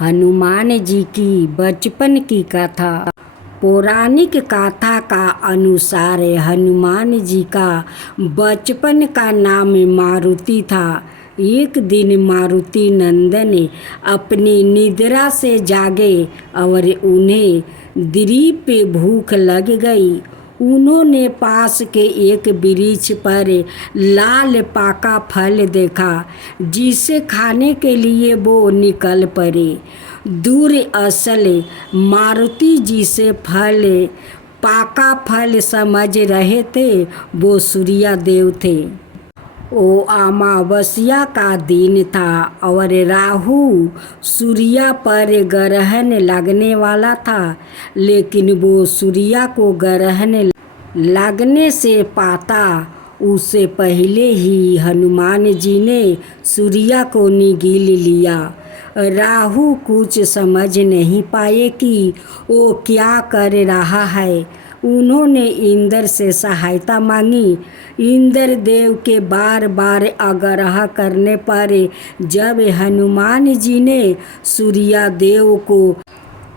हनुमान जी की बचपन की कथा। पौराणिक कथा का अनुसार हनुमान जी का बचपन का नाम मारुति था। एक दिन मारुति नंदन अपनी निद्रा से जागे और उन्हें द्वीप पे भूख लग गई। उन्होंने पास के एक वृक्ष पर लाल पाका फल देखा, जिसे खाने के लिए वो निकल पड़े। दूर असल मारुति जी से पाका फल समझ रहे थे। वो सूर्य देव थे। वो अमावस्या का दिन था और राहु सूर्य पर ग्रहण लगने वाला था, लेकिन वो सूर्य को ग्रहण लगने से पाता उससे पहले ही हनुमान जी ने सूर्य को निगल लिया। राहु कुछ समझ नहीं पाए कि वो क्या कर रहा है। उन्होंने इंद्र से सहायता मांगी। इंद्र देव के बार बार आग्रह करने पर जब हनुमान जी ने सूर्य देव को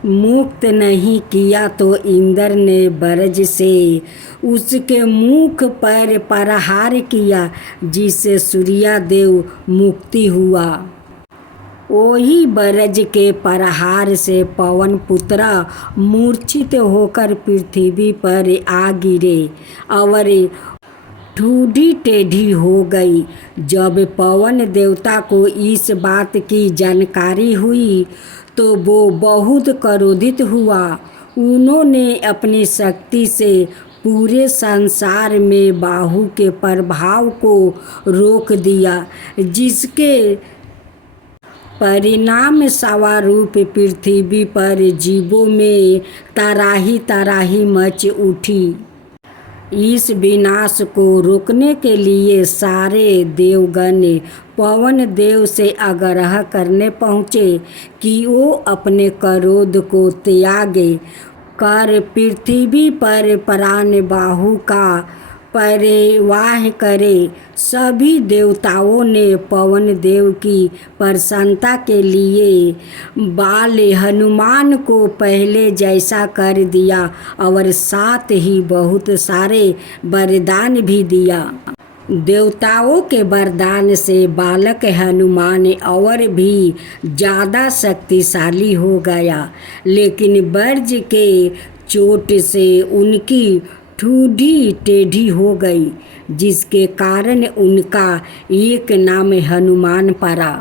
मुक्त नहीं किया तो इंद्र ने वज्र से उसके मुख पर प्रहार किया, जिससे सूर्य देव मुक्ति हुआ। वही वज्र के प्रहार से पवन पुत्र मूर्छित होकर पृथ्वी पर आ गिरे और ठूठी टेढ़ी हो गई। जब पवन देवता को इस बात की जानकारी हुई तो वो बहुत क्रोधित हुआ। उन्होंने अपनी शक्ति से पूरे संसार में वायु के प्रभाव को रोक दिया, जिसके परिणाम स्वरूप पृथ्वी पर जीवों में तराही तराही मच उठी। इस विनाश को रोकने के लिए सारे देवगण पवन देव से आग्रह करने पहुँचे कि वो अपने क्रोध को त्याग कर पृथ्वी पर प्राणवायु का परिवाह करे। सभी देवताओं ने पवन देव की प्रसन्नता के लिए बाल हनुमान को पहले जैसा कर दिया और साथ ही बहुत सारे वरदान भी दिया। देवताओं के वरदान से बालक हनुमान और भी ज़्यादा शक्तिशाली हो गया, लेकिन वज्र के चोट से उनकी ठूठी टेढ़ी हो गई, जिसके कारण उनका एक नाम हनुमान पड़ा।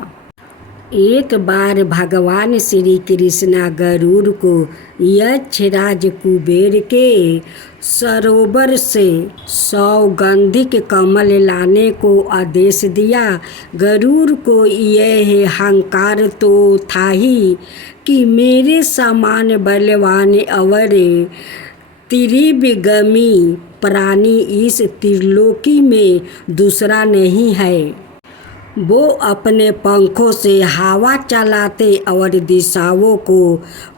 एक बार भगवान श्री कृष्ण गरुड़ को यक्षराज कुबेर के सरोवर से सौगंधिक कमल लाने को आदेश दिया। गरुड़ को यह अहंकार तो था ही कि मेरे समान बलवान और त्रिविक्रमी प्राणी इस त्रिलोकी में दूसरा नहीं है। वो अपने पंखों से हवा चलाते और दिशाओं को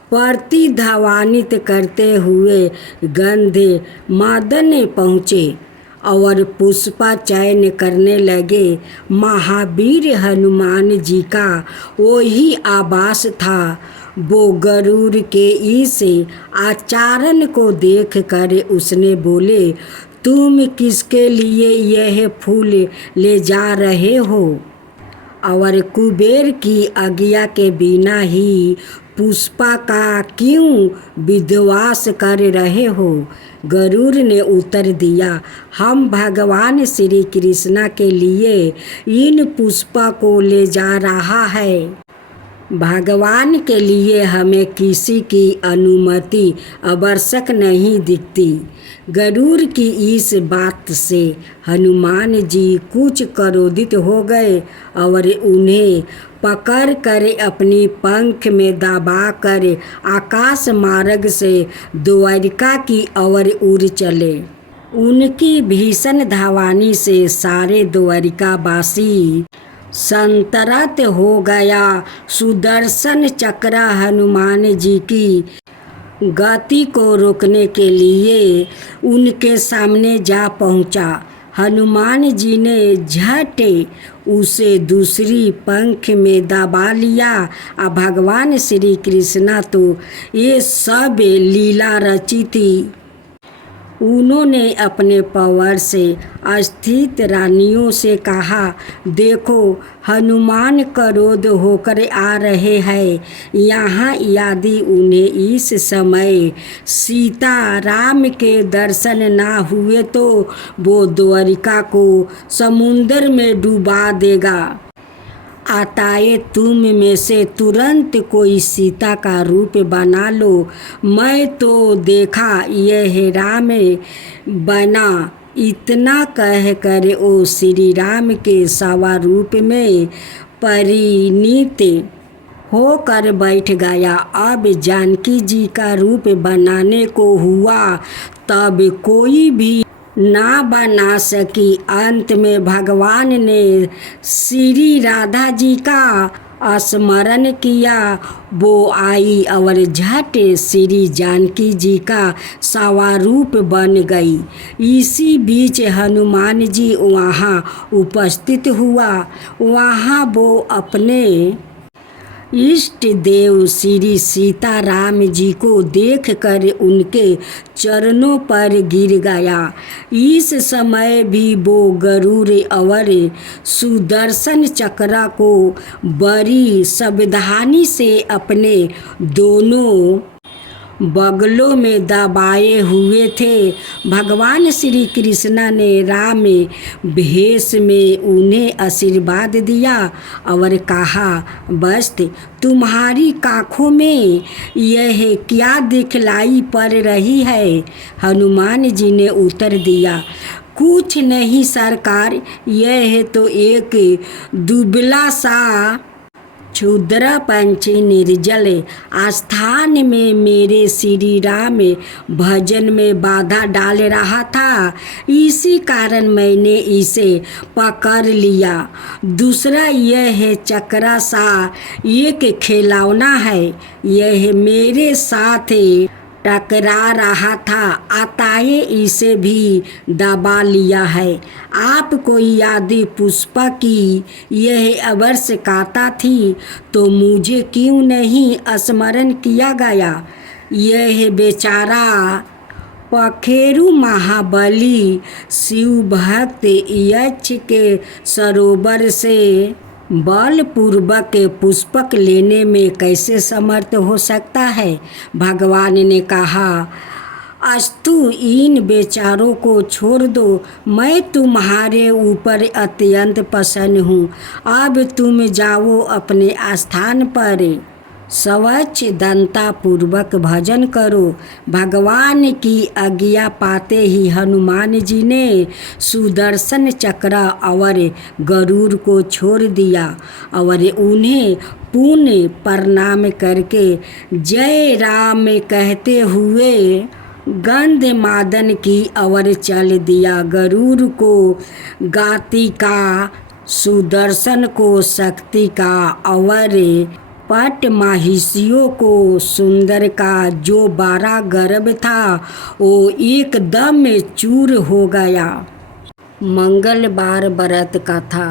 प्रतिध्वनित करते हुए गंधे मदन पहुँचे और पुष्प चयन करने लगे। महावीर हनुमान जी का वही आवास था। वो गरुड़ के इस आचरण को देखकर उसने बोले, तुम किसके लिए यह फूल ले जा रहे हो और कुबेर की आज्ञा के बिना ही पुष्पा का क्यों विध्वंस कर रहे हो? गरुड़ ने उत्तर दिया, हम भगवान श्री कृष्ण के लिए इन पुष्पों को ले जा रहा है। भगवान के लिए हमें किसी की अनुमति आवश्यक नहीं दिखती। गरुड़ की इस बात से हनुमान जी कुछ क्रोधित हो गए और उन्हें पकड़कर अपनी पंख में दबाकर आकाश मार्ग से द्वारिका की ओर उड़ चले। उनकी भीषण धावनी से सारे द्वारिकावासी संतरत हो गया। सुदर्शन चक्र हनुमान जी की गति को रोकने के लिए उनके सामने जा पहुंचा। हनुमान जी ने झट उसे दूसरी पंख में दबा लिया। और भगवान श्री कृष्णा तो ये सब लीला रची थी। उन्होंने अपने पवर से स्थित रानियों से कहा, देखो हनुमान क्रोध होकर आ रहे हैं। यहाँ यदि उन्हें इस समय सीता राम के दर्शन ना हुए तो वो द्वारिका को समुद्र में डुबा देगा। अतः तुम में से तुरंत कोई सीता का रूप बना लो। मैं तो देखा यह राम बना। इतना कह कर ओ श्री राम के सवा रूप में परिणित होकर बैठ गया। अब जानकी जी का रूप बनाने को हुआ, तब कोई भी ना बना सकी। अंत में भगवान ने श्री राधा जी का स्मरण किया। वो आई और झट श्री जानकी जी का स्वरूप बन गई। इसी बीच हनुमान जी वहाँ उपस्थित हुआ। वहाँ वो अपने इष्ट देव श्री सीताराम जी को देखकर उनके चरणों पर गिर गया। इस समय भी वो गरुड़ और सुदर्शन चक्र को बड़ी सावधानी से अपने दोनों बगलों में दबाए हुए थे। भगवान श्री कृष्ण ने राम भेष में उन्हें आशीर्वाद दिया और कहा, बस तुम्हारी आँखों में यह क्या दिखलाई पड़ रही है? हनुमान जी ने उत्तर दिया, कुछ नहीं सरकार, यह तो एक दुबला सा क्षुद्र पंछी निर्जल स्थान में मेरे श्री राम भजन में बाधा डाल रहा था। इसी कारण मैंने इसे पकड़ लिया। दूसरा यह चक्रा सा एक खिलौना है, यह मेरे साथ टकरा रहा था, अतः इसे भी दबा लिया है। आपको यदि पुष्पा की यह आवश्यकता थी तो मुझे क्यों नहीं स्मरण किया गया? यह बेचारा पखेरु महाबली शिव भक्त यक्ष के सरोवर से बलपूर्वक पुष्पक लेने में कैसे समर्थ हो सकता है? भगवान ने कहा, अस्तु इन बेचारों को छोड़ दो, मैं तुम्हारे ऊपर अत्यंत प्रसन्न हूँ। अब तुम जाओ अपने स्थान पर स्वच्छंदता पूर्वक भजन करो। भगवान की आज्ञा पाते ही हनुमान जी ने सुदर्शन चक्र और गरुड़ को छोड़ दिया और उन्हें पुण्य प्रणाम करके जय राम कहते हुए गंधमादन की ओर चल दिया। गरुड़ को गति का, सुदर्शन को शक्ति का और पट महिषियों को सुंदर का जो 12 गर्भ था वो एकदम चूर हो गया। मंगलवार व्रत का था।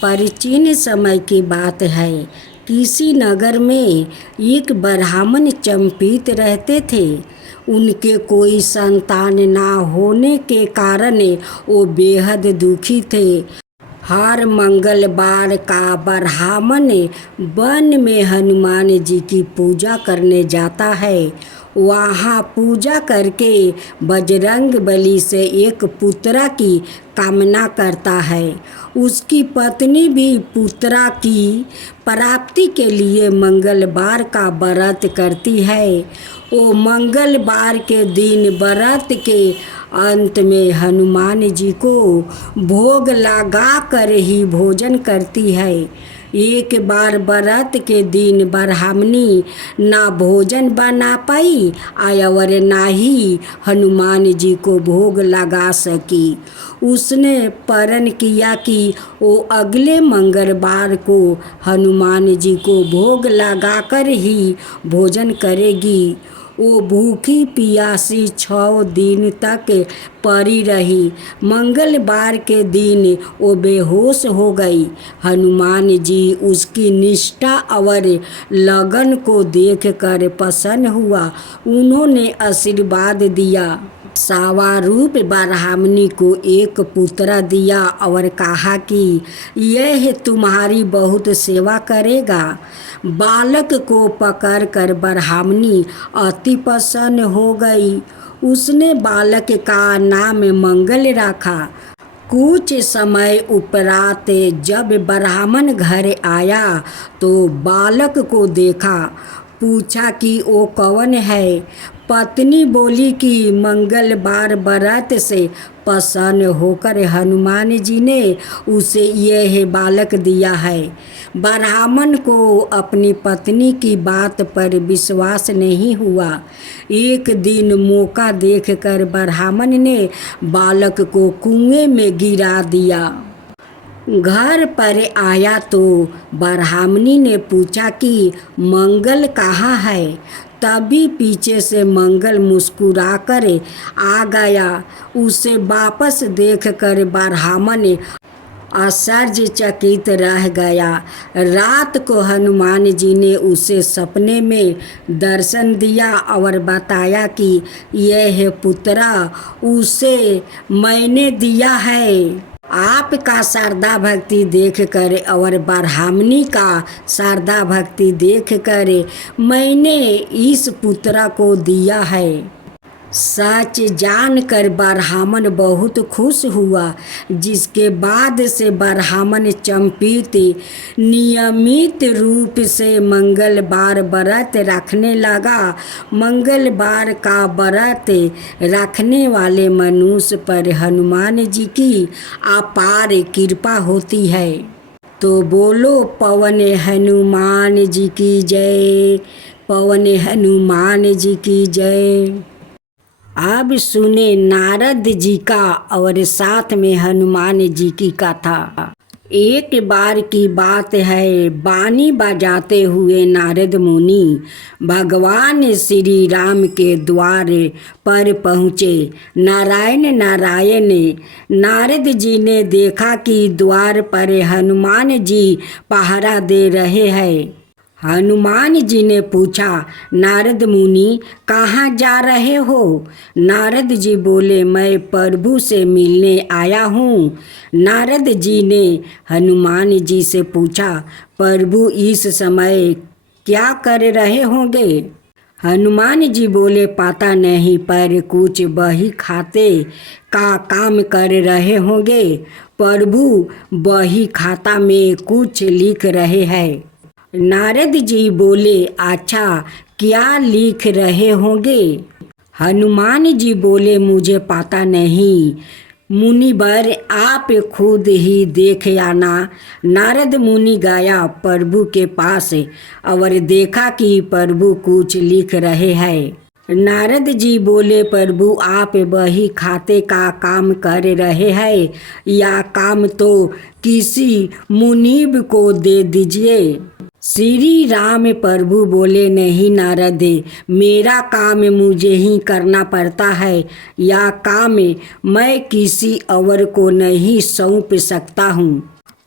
प्राचीन समय की बात है। किसी नगर में एक ब्राह्मण चंपित रहते थे। उनके कोई संतान ना होने के कारण वो बेहद दुखी थे। हर मंगलवार का ब्राह्मण वन में हनुमान जी की पूजा करने जाता है। वहाँ पूजा करके बजरंग बली से एक पुत्रा की कामना करता है। उसकी पत्नी भी पुत्रा की प्राप्ति के लिए मंगलवार का व्रत करती है। वो मंगलवार के दिन व्रत के अंत में हनुमान जी को भोग लगा कर ही भोजन करती है। एक बार व्रत के दिन ब्राह्मणी ना भोजन बना पाई और ना ही हनुमान जी को भोग लगा सकी। उसने प्रण किया कि वो अगले मंगलवार को हनुमान जी को भोग लगाकर ही भोजन करेगी। वो भूखी पियासी 6 दिन तक पड़ी रही। मंगलवार के दिन वो बेहोश हो गई। हनुमान जी उसकी निष्ठा और लगन को देखकर प्रसन्न हुआ। उन्होंने आशीर्वाद दिया। सावारूप ब्राह्मणी को एक पुत्र दिया और कहा कि यह तुम्हारी बहुत सेवा करेगा। बालक को पकड़कर ब्राह्मणी अति प्रसन्न हो गई। उसने बालक का नाम मंगल रखा। कुछ समय उपरांत जब ब्राह्मण घर आया तो बालक को देखा। पूछा कि वो कौन है। पत्नी बोली कि मंगलवार व्रत से प्रसन्न होकर हनुमान जी ने उसे यह बालक दिया है। ब्राह्मण को अपनी पत्नी की बात पर विश्वास नहीं हुआ। एक दिन मौका देखकर ब्राह्मण ने बालक को कुएं में गिरा दिया। घर पर आया तो ब्राह्मणी ने पूछा कि मंगल कहाँ है। तभी पीछे से मंगल मुस्कुराकर आ गया। उसे वापस देखकर ब्राह्मण आश्चर्यचकित रह गया। रात को हनुमान जी ने उसे सपने में दर्शन दिया और बताया कि यह पुत्र उसे मैंने दिया है। आपका श्रद्धा भक्ति देखकर और ब्राह्मणी का श्रद्धा भक्ति देखकर मैंने इस पुत्र को दिया है। सच जानकर ब्राह्मण बहुत खुश हुआ। जिसके बाद से ब्राह्मण चंपित नियमित रूप से मंगलवार व्रत रखने लगा। मंगलवार का व्रत रखने वाले मनुष्य पर हनुमान जी की अपार कृपा होती है। तो बोलो पवन हनुमान जी की जय। पवन हनुमान जी की जय। अब सुने नारद जी का और साथ में हनुमान जी की कथा। एक बार की बात है, बानी बजाते हुए नारद मुनि भगवान श्री राम के द्वार पर पहुँचे। नारायण नारायण। नारद जी ने देखा कि द्वार पर हनुमान जी पहरा दे रहे हैं। हनुमान जी ने पूछा, नारद मुनि कहाँ जा रहे हो। नारद जी बोले, मैं प्रभु से मिलने आया हूँ। नारद जी ने हनुमान जी से पूछा, प्रभु इस समय क्या कर रहे होंगे। हनुमान जी बोले, पता नहीं, पर कुछ बही खाते का काम कर रहे होंगे। प्रभु बही खाता में कुछ लिख रहे हैं। नारद जी बोले, अच्छा क्या लिख रहे होंगे। हनुमान जी बोले, मुझे पता नहीं, मुनिवर आप खुद ही देख आना। नारद मुनि गया प्रभु के पास और देखा कि प्रभु कुछ लिख रहे हैं। नारद जी बोले, प्रभु आप वही खाते का काम कर रहे हैं, या काम तो किसी मुनीब को दे दीजिए। श्री राम प्रभु बोले, नहीं नारद, मेरा काम मुझे ही करना पड़ता है। यह काम मैं किसी और को नहीं सौंप सकता हूँ।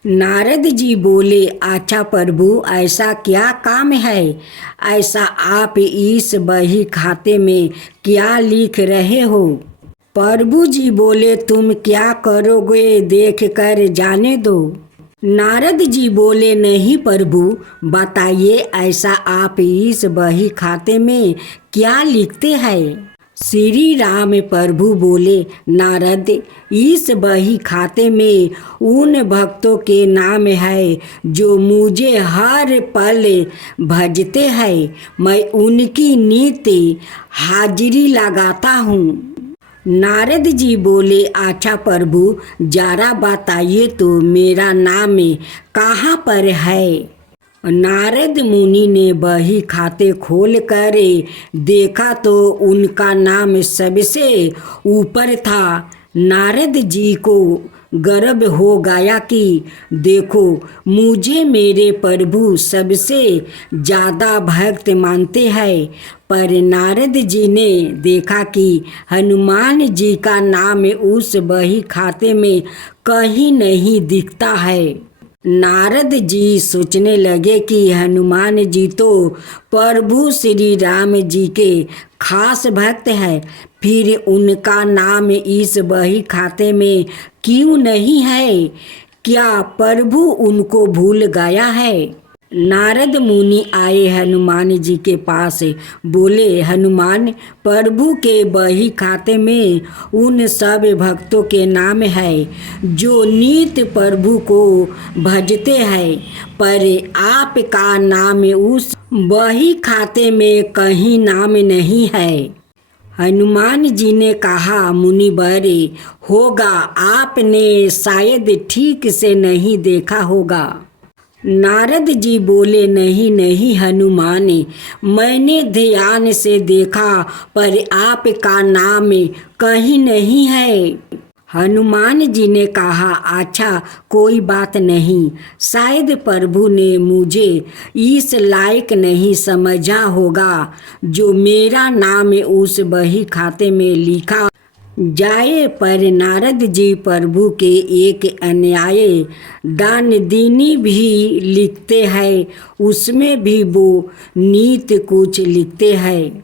नारद जी बोले, अच्छा प्रभु ऐसा क्या काम है। ऐसा आप इस बही खाते में क्या लिख रहे हो। प्रभु जी बोले, तुम क्या करोगे देख कर जाने दो। नारद जी बोले, नहीं प्रभु बताइए, ऐसा आप इस बही खाते में क्या लिखते हैं। श्री राम प्रभु बोले, नारद इस बही खाते में उन भक्तों के नाम है जो मुझे हर पल भजते हैं। मैं उनकी नित्य हाजिरी लगाता हूँ। नारद जी बोले, अच्छा प्रभु जरा बताइए तो मेरा नाम कहाँ पर है। नारद मुनि ने बही खाते खोल कर देखा तो उनका नाम सबसे ऊपर था। नारद जी को गर्व हो गया कि देखो मुझे मेरे प्रभु सबसे ज़्यादा भक्त मानते हैं। पर नारद जी ने देखा कि हनुमान जी का नाम उस बही खाते में कहीं नहीं दिखता है। नारद जी सोचने लगे कि हनुमान जी तो प्रभु श्री राम जी के खास भक्त हैं, फिर उनका नाम इस बही खाते में क्यों नहीं है? क्या प्रभु उनको भूल गया है? नारद मुनि आए हनुमान जी के पास, बोले हनुमान, प्रभु के बही खाते में उन सब भक्तों के नाम है जो नित्य प्रभु को भजते हैं, पर आपका नाम उस बही खाते में कहीं नाम नहीं है। हनुमान जी ने कहा, मुनिवर, होगा आपने शायद ठीक से नहीं देखा होगा। नारद जी बोले, नहीं नहीं हनुमान, मैंने ध्यान से देखा पर आपका नाम कहीं नहीं है। हनुमान जी ने कहा, अच्छा कोई बात नहीं, शायद प्रभु ने मुझे इस लायक नहीं समझा होगा जो मेरा नाम उस बही खाते में लिखा जाए। पर नारद जी प्रभु के एक अन्याय दान दीनी भी लिखते हैं, उसमें भी वो नीत कुछ लिखते हैं।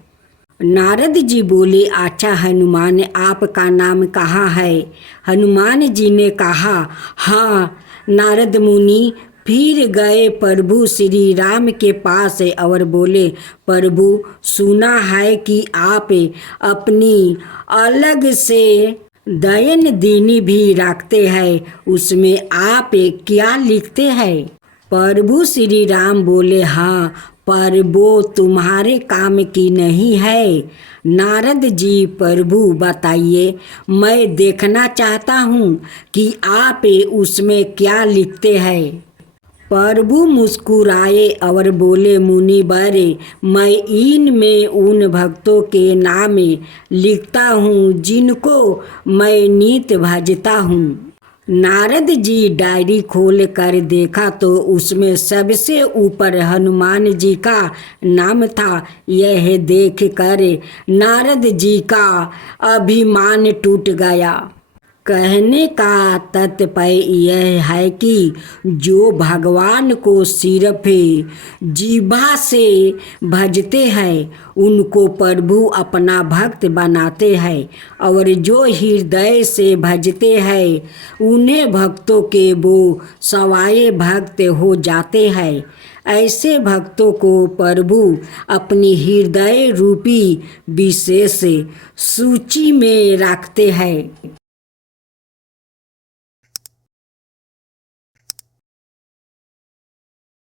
नारद जी बोले, अच्छा हनुमान, आपका नाम कहाँ है? हनुमान जी ने कहा, हाँ। नारद मुनि फिर गए प्रभु श्री राम के पास और बोले, प्रभु सुना है कि आप अपनी अलग से दयन दीनी भी रखते हैं, उसमें आप क्या लिखते हैं? प्रभु श्री राम बोले, हाँ, पर वो तुम्हारे काम की नहीं है। नारद जी, प्रभु बताइए, मैं देखना चाहता हूँ कि आप उसमें क्या लिखते हैं। प्रभु मुस्कुराए और बोले, मुनिवर, मैं इनमें उन भक्तों के नाम लिखता हूँ जिनको मैं नित्य भजता हूँ। नारद जी डायरी खोल कर देखा तो उसमें सबसे ऊपर हनुमान जी का नाम था। यह देख कर नारद जी का अभिमान टूट गया। कहने का तात्पर्य यह है कि जो भगवान को सिर्फ जीभा से भजते हैं उनको प्रभु अपना भक्त बनाते हैं, और जो हृदय से भजते हैं उन्हें भक्तों के वो सवाए भक्त हो जाते हैं। ऐसे भक्तों को प्रभु अपनी हृदय रूपी विशेष सूची में रखते हैं।